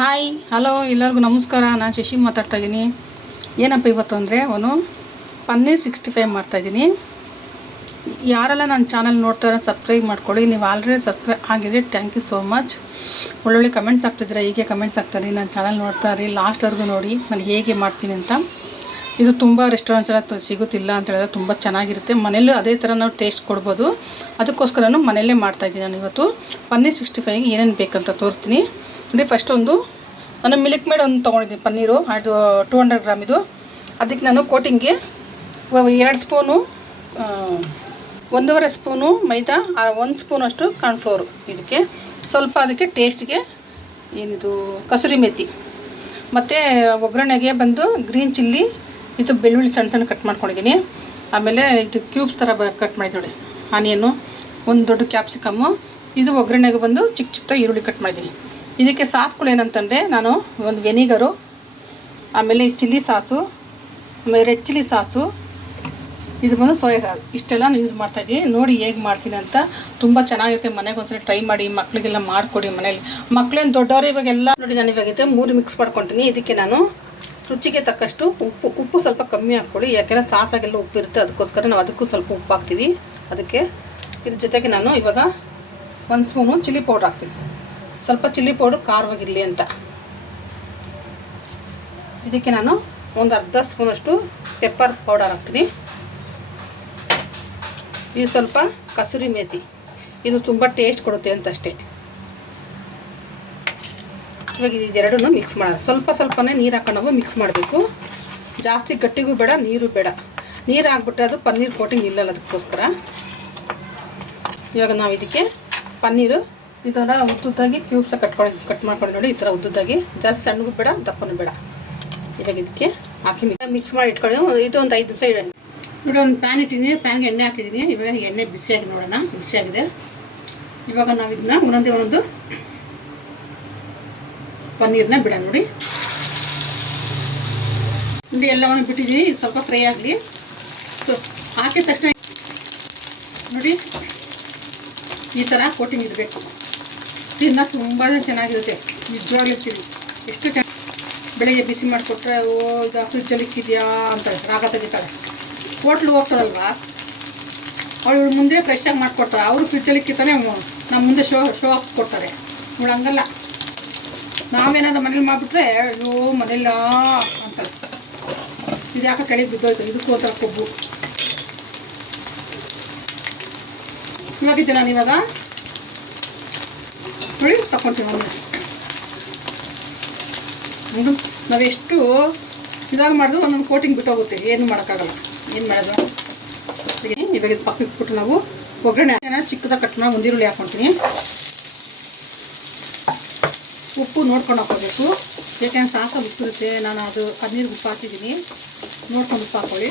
Hi hello ಎಲ್ಲರಿಗೂ ನಮಸ್ಕಾರ. ನಾನು ಶಶಿ ಮಾತಾಡ್ತಾ ಇದ್ದೀನಿ. ಏನಪ್ಪ ಇವತ್ತು ಅಂದರೆ ಪನ್ನೀರ್ 65 ಮಾಡ್ತಾಯಿದ್ದೀನಿ. ಯಾರೆಲ್ಲ ನನ್ನ ಚಾನಲ್ ನೋಡ್ತಾರೆ ಸಬ್ಸ್ಕ್ರೈಬ್ ಮಾಡ್ಕೊಳ್ಳಿ. ನೀವು ಆಲ್ರೆಡಿ ಸಬ್ಸ್ಕ್ರೈಬ್ ಆಗಿದೆ, ಥ್ಯಾಂಕ್ ಯು ಸೋ ಮಚ್. ಒಳ್ಳೊಳ್ಳೆ ಕಮೆಂಟ್ಸ್ ಆಗ್ತಿದ್ರೆ ಹೀಗೆ ಕಮೆಂಟ್ಸ್ ಆಗ್ತಾರೆ. ನನ್ನ ಚಾನಲ್ ನೋಡ್ತಾರೆ ಲಾಸ್ಟ್ವರೆಗೂ ನೋಡಿ ನಾನು ಹೇಗೆ ಮಾಡ್ತೀನಿ ಅಂತ. ಇದು ತುಂಬ ರೆಸ್ಟೋರೆಂಟ್ಸ್ ಎಲ್ಲ ಸಿಗುತ್ತಿಲ್ಲ ಅಂತ ಹೇಳಿದ್ರೆ ತುಂಬ ಚೆನ್ನಾಗಿರುತ್ತೆ. ಮನೇಲೂ ಅದೇ ಥರ ನಾವು ಟೇಸ್ಟ್ ಕೊಡ್ಬೋದು. ಅದಕ್ಕೋಸ್ಕರ ಮನೆಯಲ್ಲೇ ಮಾಡ್ತಾಯಿದ್ದೀನಿ. ನಾನು ಇವತ್ತು ಪನ್ನೀರ್ 65ಗೆ ಏನೇನು ಬೇಕಂತ ತೋರಿಸ್ತೀನಿ ನೋಡಿ. ಫಸ್ಟ್ ನಾನು ಮಿಲ್ಕ್ ಮೇಡ್ ಒಂದು ತೊಗೊಂಡಿದ್ದೀನಿ ಪನ್ನೀರು, ಅದು 200 ಗ್ರಾಮ್ ಇದು. ಅದಕ್ಕೆ ನಾನು ಕೋಟಿಂಗ್ಗೆ 2 ಸ್ಪೂನು 1.5 ಸ್ಪೂನು ಮೈದಾ, 1 ಸ್ಪೂನಷ್ಟು ಕಾರ್ನ್ಫ್ಲೋರು. ಇದಕ್ಕೆ ಸ್ವಲ್ಪ ಅದಕ್ಕೆ ಟೇಸ್ಟ್ಗೆ ಏನಿದು ಕಸೂರಿ ಮೆಥಿ, ಮತ್ತು ಒಗ್ಗರಣೆಗೆ ಗ್ರೀನ್ ಚಿಲ್ಲಿ, ಇದು ಬೆಳ್ಳುಳ್ಳಿ ಸಣ್ಣ ಸಣ್ಣ ಕಟ್ ಮಾಡ್ಕೊಂಡಿದ್ದೀನಿ. ಆಮೇಲೆ ಇದು ಕ್ಯೂಬ್ಸ್ ಥರ ಕಟ್ ಮಾಡಿದ್ದು ನೋಡಿ, ಆನಿಯನ್ನು, ಒಂದು ದೊಡ್ಡ ಕ್ಯಾಪ್ಸಿಕಮ್ಮು. ಇದು ಒಗ್ಗರಣೆಗೆ ಚಿಕ್ಕ ಚಿಕ್ಕ ಈರುಳ್ಳಿ ಕಟ್ ಮಾಡಿದ್ದೀನಿ. ಇದಕ್ಕೆ ಸಾಸ್ಗಳು ಏನಂತಂದರೆ ನಾನು ಒಂದು ವೆನಿಗರು, ಆಮೇಲೆ ಚಿಲ್ಲಿ ಸಾಸು, ಆಮೇಲೆ ರೆಡ್ ಚಿಲ್ಲಿ ಸಾಸು, ಇದು ಸೋಯಾ ಸಾಸ್, ಇಷ್ಟೆಲ್ಲ ನಾನು ಯೂಸ್ ಮಾಡ್ತಾಯಿದ್ದೀನಿ. ನೋಡಿ ಹೇಗೆ ಮಾಡ್ತೀನಿ ಅಂತ. ತುಂಬ ಚೆನ್ನಾಗಿರುತ್ತೆ. ಮನೆಗೆ ಒಂದ್ಸಲ ಟ್ರೈ ಮಾಡಿ, ಮಕ್ಕಳಿಗೆಲ್ಲ ಮಾಡಿಕೊಡಿ ಮನೇಲಿ. ಮಕ್ಕಳೇನು ದೊಡ್ಡವರು ಇವಾಗೆಲ್ಲ ನೋಡಿ. ನಾನು ಇವಾಗಿದೆ 3 ಮಿಕ್ಸ್ ಮಾಡ್ಕೊತೀನಿ. ಇದಕ್ಕೆ ನಾನು ರುಚಿಗೆ ತಕ್ಕಷ್ಟು ಉಪ್ಪು ಸ್ವಲ್ಪ ಕಮ್ಮಿ ಹಾಕ್ಕೊಳ್ಳಿ, ಯಾಕೆಂದರೆ ಸಾಸಾಗೆಲ್ಲ ಉಪ್ಪಿರುತ್ತೆ. ಅದಕ್ಕೋಸ್ಕರ ನಾವು ಅದಕ್ಕೂ ಸ್ವಲ್ಪ ಉಪ್ಪು ಹಾಕ್ತೀವಿ. ಅದಕ್ಕೆ ಇದ್ರ ಜೊತೆಗೆ ನಾನು ಇವಾಗ 1 ಸ್ಪೂನು ಚಿಲ್ಲಿ ಪೌಡ್ರ್ ಹಾಕ್ತೀನಿ. ಸ್ವಲ್ಪ ಚಿಲ್ಲಿ ಪೌಡ್ರ್ ಖಾರವಾಗಿರಲಿ ಅಂತ. ಇದಕ್ಕೆ ನಾನು ಒಂದು ಅರ್ಧ ಸ್ಪೂನಷ್ಟು ಪೆಪ್ಪರ್ ಪೌಡರ್ ಹಾಕ್ತೀನಿ. ಇದು ಸ್ವಲ್ಪ ಕಸೂರಿ ಮೇಥಿ, ಇದು ತುಂಬ ಟೇಸ್ಟ್ ಕೊಡುತ್ತೆ ಅಂತ ಅಷ್ಟೇ. ಇವಾಗ ಇದೆರಡನ್ನೂ ಮಿಕ್ಸ್ ಮಾಡೋಣ. ಸ್ವಲ್ಪನೇ ನೀರು ಹಾಕೊಂಡು ನಾವು ಮಿಕ್ಸ್ ಮಾಡಬೇಕು. ಜಾಸ್ತಿ ಗಟ್ಟಿಗೂ ಬೇಡ, ನೀರು ಬೇಡ. ನೀರು ಹಾಕ್ಬಿಟ್ರೆ ಅದು ಪನ್ನೀರ್ ಕೋಟಿಂಗ್ ಇಲ್ಲಲ್ಲ, ಅದಕ್ಕೋಸ್ಕರ. ಇವಾಗ ನಾವು ಇದಕ್ಕೆ ಪನ್ನೀರು ಈ ಥರ ಉದ್ದುದ್ದಾಗಿ ಕ್ಯೂಬ್ಸ ಕಟ್ ಮಾಡ್ಕೊಂಡು ನೋಡಿ, ಈ ಥರ ಉದ್ದುದ್ದಾಗಿ. ಜಾಸ್ತಿ ಸಣ್ಣಗೂ ಬೇಡ, ದಪ್ಪನೂ ಬೇಡ. ಇವಾಗ ಇದಕ್ಕೆ ಹಾಕಿ ಮಿಕ್ಸ್ ಮಾಡಿ ಇಟ್ಕೊಂಡು ಇದು ಒಂದು 5 ನಿಮಿಷ ಇಡೋಣ ನೋಡಿ. ಒಂದು ಪ್ಯಾನ್ ಇಟ್ಟಿದ್ದೀನಿ, ಪ್ಯಾನ್ಗೆ ಎಣ್ಣೆ ಹಾಕಿದ್ದೀನಿ. ಇವಾಗ ಎಣ್ಣೆ ಬಿಸಿಯಾಗಿ ನೋಡೋಣ, ಬಿಸಿಯಾಗಿದೆ. ಇವಾಗ ನಾವು ಇದನ್ನ ಒಂದೊಂದು ಪನ್ನೀರನ್ನ ಬಿಡೋಣ ನೋಡಿ. ಎಲ್ಲವನ್ನು ಬಿಟ್ಟಿದ್ದೀನಿ. ಇದು ಸ್ವಲ್ಪ ಫ್ರೈ ಆಗಲಿ. ಸೊ ಹಾಕಿದ ತಕ್ಷಣ ನೋಡಿ ಈ ಥರ ಕೋಟಿಂಗ್ ಇರಬೇಕು. ತಿನ್ನ ತುಂಬ ಚೆನ್ನಾಗಿರುತ್ತೆ, ನಿಜವಾಗ್ಲಿರ್ತೀವಿ. ಎಷ್ಟು ಚೆನ್ನಾಗಿ ಬೆಳಗ್ಗೆ ಬಿಸಿ ಮಾಡಿಕೊಟ್ರೆ ಇದು ಫ್ರಿಜ್ಜಲ್ಲಿ ಇಕ್ಕಿದೆಯಾ ಅಂತಾಳೆ, ರಾಗ ತೆಗಿತಾಳೆ. ಹೋಟ್ಲು ಹೋಗ್ತಾರಲ್ವ, ಅವಳು ಮುಂದೆ ಫ್ರೆಶ್ಶಾಗಿ ಮಾಡಿಕೊಡ್ತಾರೆ. ಅವರು ಫ್ರಿಜ್ಜಲ್ಲಿ ಇಕ್ಕಿತಾನೆ ನಮ್ಮ ಮುಂದೆ ಶೋ ಕೊಡ್ತಾರೆ. ಅವಳು ಹಂಗಲ್ಲ. ನಾವೇನಾದ್ರು ಮನೇಲಿ ಮಾಡಿಬಿಟ್ರೆ ಅಯ್ಯೋ ಮನೆಯಲ್ಲ ಅಂತಾಳೆ. ಇದು ಯಾಕೆ ಕೆಳಗೆ ಬಿದ್ದೋಯ್ತು, ಇದಕ್ಕೂ ಒಂಥರ ಕೊಬ್ಬು. ಇವಾಗಿದ್ದೆ ನಾನು ಇವಾಗ ನೋಡಿ ತಗೊಳ್ತೀನಿ. ಒಂದು ನಾವೆಷ್ಟು ಇದಾಗ ಮಾಡಿದ್ರು ಒಂದೊಂದು ಕೋಟಿಂಗ್ ಬಿಟ್ಟೋಗುತ್ತೆ, ಏನು ಮಾಡೋಕ್ಕಾಗಲ್ಲ. ಏನು ಮಾಡೋದು. ಇವಾಗ ಇದು ಪಕ್ಕಕ್ಕೆ ಬಿಟ್ಟು ನಾವು ಒಗ್ಗರಣೆ ಚಿಕ್ಕದಾಗಿ ಕಟ್ ಮಾಡಿ ಒಂದು ಈರುಳ್ಳಿ ಹಾಕ್ಕೊಳ್ತೀನಿ. ಉಪ್ಪು ನೋಡ್ಕೊಂಡು ಹಾಕ್ಕೋಬೇಕು, ಏಕೆಂದ್ರೆ ಸಾಕ ಉಪ್ಪಿರುತ್ತೆ. ನಾನು ಅದು ಪನ್ನೀರ್ಗೆ ಉಪ್ಪು ಹಾಕಿದ್ದೀನಿ, ನೋಡ್ಕೊಂಡು ಉಪ್ಪು ಹಾಕ್ಕೊಳ್ಳಿ.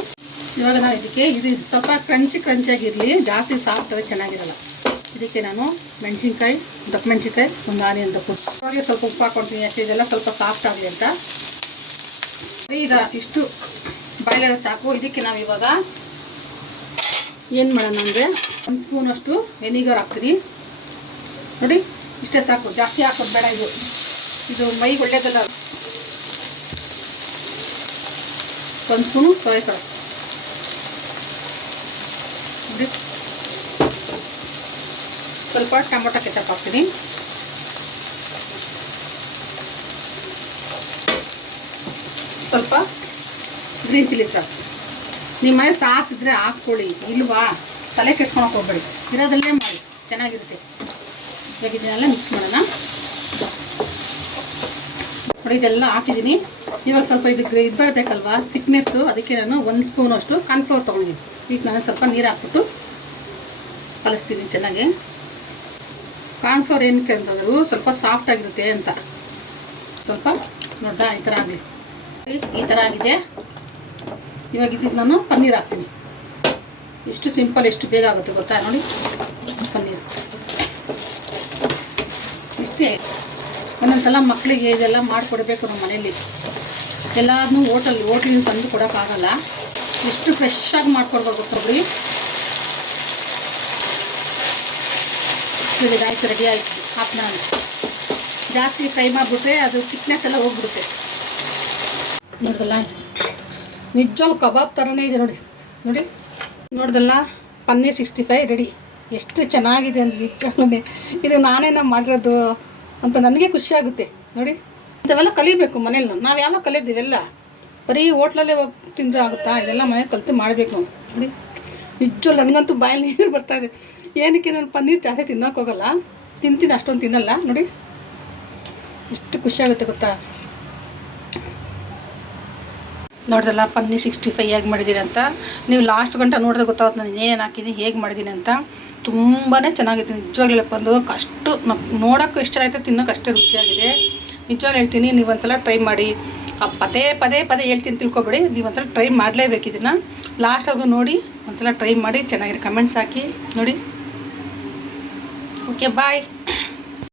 ಇವಾಗ ನಾನು ಇದಕ್ಕೆ ಇದು ಸ್ವಲ್ಪ ಕ್ರಂಚಿಯಾಗಿರಲಿ, ಜಾಸ್ತಿ ಸಾಫ್ಟಾಗಿ ಚೆನ್ನಾಗಿರಲ್ಲ. ಇದಕ್ಕೆ ನಾನು ಮೆಣಸಿನ್ಕಾಯಿ, ದಪ್ಪ ಮೆಣಸಿನ್ಕಾಯಿ, ಒಂದು ಆನಿಯನ್ ದಪ್ಪು ಅವಾಗಲೇ ಸ್ವಲ್ಪ ಉಪ್ಪು ಹಾಕ್ಕೊಳ್ತೀನಿ ಅಷ್ಟೇ. ಇದೆಲ್ಲ ಸ್ವಲ್ಪ ಸಾಫ್ಟ್ ಆಗಲಿ ಅಂತ. ಈಗ ಇಷ್ಟು ಬಾಯ್ಲರ್ ಸಾಕು. ಇದಕ್ಕೆ ನಾವು ಇವಾಗ ಏನು ಮಾಡೋಣ ಅಂದರೆ 1 ಸ್ಪೂನಷ್ಟು ವೆನಿಗರ್ ಹಾಕ್ತೀನಿ ನೋಡಿ. ಇಷ್ಟೇ ಸಾಕು, ಜಾಸ್ತಿ ಹಾಕೋದು ಬೇಡ. ಇದು ಮೈಗೆ ಒಳ್ಳೇದಲ್ಲ. 1 ಸ್ಪೂನು ಸೋಯಾ ಸಾಸ್ ನೋಡಿ. ಸ್ವಲ್ಪ ಟೊಮೊಟೊ ಕೆಚಪ್ ಹಾಕ್ತೀನಿ. ಸ್ವಲ್ಪ ಗ್ರೀನ್ ಚಿಲ್ಲಿ ಸಾಸ್. ನಿಮ್ಮ ಮನೆ ಸಾಸ್ ಇದ್ದರೆ ಹಾಕ್ಕೊಳ್ಳಿ, ಇಲ್ವಾ ತಲೆ ಕೆಡ್ಸ್ಕೊಳಕ್ಕೆ ಹೋಗ್ಬೇಡಿ, ಇರೋದಲ್ಲೇ ಮಾಡಿ, ಚೆನ್ನಾಗಿರುತ್ತೆ. ಇವಾಗ ಇದನ್ನೆಲ್ಲ ಮಿಕ್ಸ್ ಮಾಡೋಣ ನೋಡಿ. ಇದೆಲ್ಲ ಹಾಕಿದ್ದೀನಿ. ಇವಾಗ ಸ್ವಲ್ಪ ಇದು ಬರಬೇಕಲ್ವಾ ಥಿಕ್ನೆಸ್ಸು, ಅದಕ್ಕೆ ನಾನು 1 ಸ್ಪೂನಷ್ಟು ಕಾರ್ನ್ಫ್ಲೋರ್ ತೊಗೊಂಡಿದ್ದೀನಿ. ಈಗ ನಾನು ಸ್ವಲ್ಪ ನೀರು ಹಾಕ್ಬಿಟ್ಟು ಕಲಿಸ್ತೀನಿ ಚೆನ್ನಾಗಿ. ಕಾರ್ನ್ಫ್ಲೋರ್ ಏನಕ್ಕೆ ಅಂತಂದ್ರು ಸ್ವಲ್ಪ ಸಾಫ್ಟ್ ಆಗಿರುತ್ತೆ ಅಂತ. ಸ್ವಲ್ಪ ನೋಡ್ದಾ, ಈ ಥರ ಆಗಲಿ. ಈ ಥರ ಆಗಿದೆ. ಇವಾಗ ಇದಕ್ಕೆ ನಾನು ಪನ್ನೀರ್ ಹಾಕ್ತೀನಿ. ಎಷ್ಟು ಸಿಂಪಲ್, ಎಷ್ಟು ಬೇಗ ಆಗುತ್ತೆ ಗೊತ್ತಾ ನೋಡಿ. ಪನ್ನೀರ್ ಇಷ್ಟೇ. ಒಂದೊಂದ್ಸಲ ಮಕ್ಕಳಿಗೆ ಇದೆಲ್ಲ ಮಾಡಿಕೊಡ್ಬೇಕು ನಮ್ಮ ಮನೇಲಿ. ಎಲ್ಲಾದನ್ನೂ ಹೋಟ್ಲಿಂದ ತಂದು ಕೊಡೋಕ್ಕಾಗಲ್ಲ. ಎಷ್ಟು ಫ್ರೆಶ್ಶಾಗಿ ಮಾಡ್ಕೊಡ್ಬೇಕು ಗೊತ್ತೊಬ್ರಿ. ಇದಾಯ್ತು, ರೆಡಿ ಆಯಿತು. ಆಫ್ ಮಾಡೋಣ. ಜಾಸ್ತಿ ಫ್ರೈ ಮಾಡಿಬಿಟ್ರೆ ಅದು ಥಿಕ್ನೆಸ್ ಎಲ್ಲ ಹೋಗ್ಬಿಡುತ್ತೆ. ನೋಡಿದಲ್ಲ, ನಿಜವಾಗ್ಲೂ ಕಬಾಬ್ ಥರನೇ ಇದೆ ನೋಡಿ. ನೋಡಿ ನೋಡಿದಲ್ಲ, ಪನ್ನೀರ್ 65 ರೆಡಿ. ಎಷ್ಟು ಚೆನ್ನಾಗಿದೆ ಅಂದರೆ ನಿಜವಾಗ್ಲೂ ಇದು ನಾನೇನ ಮಾಡಿರೋದು ಅಂತ ನನಗೆ ಖುಷಿಯಾಗುತ್ತೆ. ನೋಡಿ, ಇಂಥವೆಲ್ಲ ಕಲಿಬೇಕು ಮನೇಲಿ. ನಾವು ಯಾವಾಗ ಕಲಿಯೋದಿವೆಲ್ಲ ಬರೀ ಹೋಟ್ಲಲ್ಲೇ ಹೋಗಿ ತಿಂದರೆ ಆಗುತ್ತಾ? ಇದೆಲ್ಲ ಮನೇಲಿ ಕಲಿತು ಮಾಡಬೇಕು ನಾವು. ನೋಡಿ ನಿಜವಲ್ಲ, ನನಗಂತೂ ಬಾಯಲ್ಲಿ ನೀರು ಬರ್ತಾಯಿದೆ. ಏನಕ್ಕೆ ನಾನು ಪನ್ನೀರ್ ಜಾಸ್ತಿ ತಿನ್ನೋಕೆ ಹೋಗಲ್ಲ, ತಿಂತೀನಿ, ಅಷ್ಟೊಂದು ತಿನ್ನಲ್ಲ. ನೋಡಿ ಎಷ್ಟು ಖುಷಿಯಾಗುತ್ತೆ ಗೊತ್ತಾ. ನೋಡಿದಲ್ಲ ಪನ್ನೀರ್ 65 ಹೇಗೆ ಮಾಡಿದ್ದೀನಿ ಅಂತ. ನೀವು ಲಾಸ್ಟ್ ಗಂಟೆ ನೋಡಿದ್ರೆ ಗೊತ್ತಾಗುತ್ತೆ ನಾನು ಏನೇನು ಹಾಕಿದ್ದೀನಿ, ಹೇಗೆ ಮಾಡಿದ್ದೀನಿ ಅಂತ. ತುಂಬಾ ಚೆನ್ನಾಗಿದೆ ನಿಜವಾಗ್ಲೂ ಹೇಳಪ್ಪಂದು. ಅಷ್ಟು ನೋಡೋಕ್ಕೂ ಎಷ್ಟು ಚೆನ್ನಾಗಿದೆ, ತಿನ್ನೋಕೆ ಅಷ್ಟೇ ರುಚಿಯಾಗಿದೆ. ನಿಜವಾಗ್ಲೂ ಹೇಳ್ತೀನಿ, ನೀವು ಒಂದ್ಸಲ ಟ್ರೈ ಮಾಡಿ. ಪದೇ ಹೇಳ್ತೀನಿ ತಿಳ್ಕೊಬೇಡಿ, ನೀವು ಒಂದ್ಸಲ ಟ್ರೈ ಮಾಡಲೇಬೇಕು ಇದನ್ನು. ಲಾಸ್ಟಾಗೂ ನೋಡಿ ಒಂದ್ಸಲ ಟ್ರೈ ಮಾಡಿ, ಚೆನ್ನಾಗಿದೆ ಕಮೆಂಟ್ಸ್ ಹಾಕಿ ನೋಡಿ. ಓಕೆ ಬಾಯ್.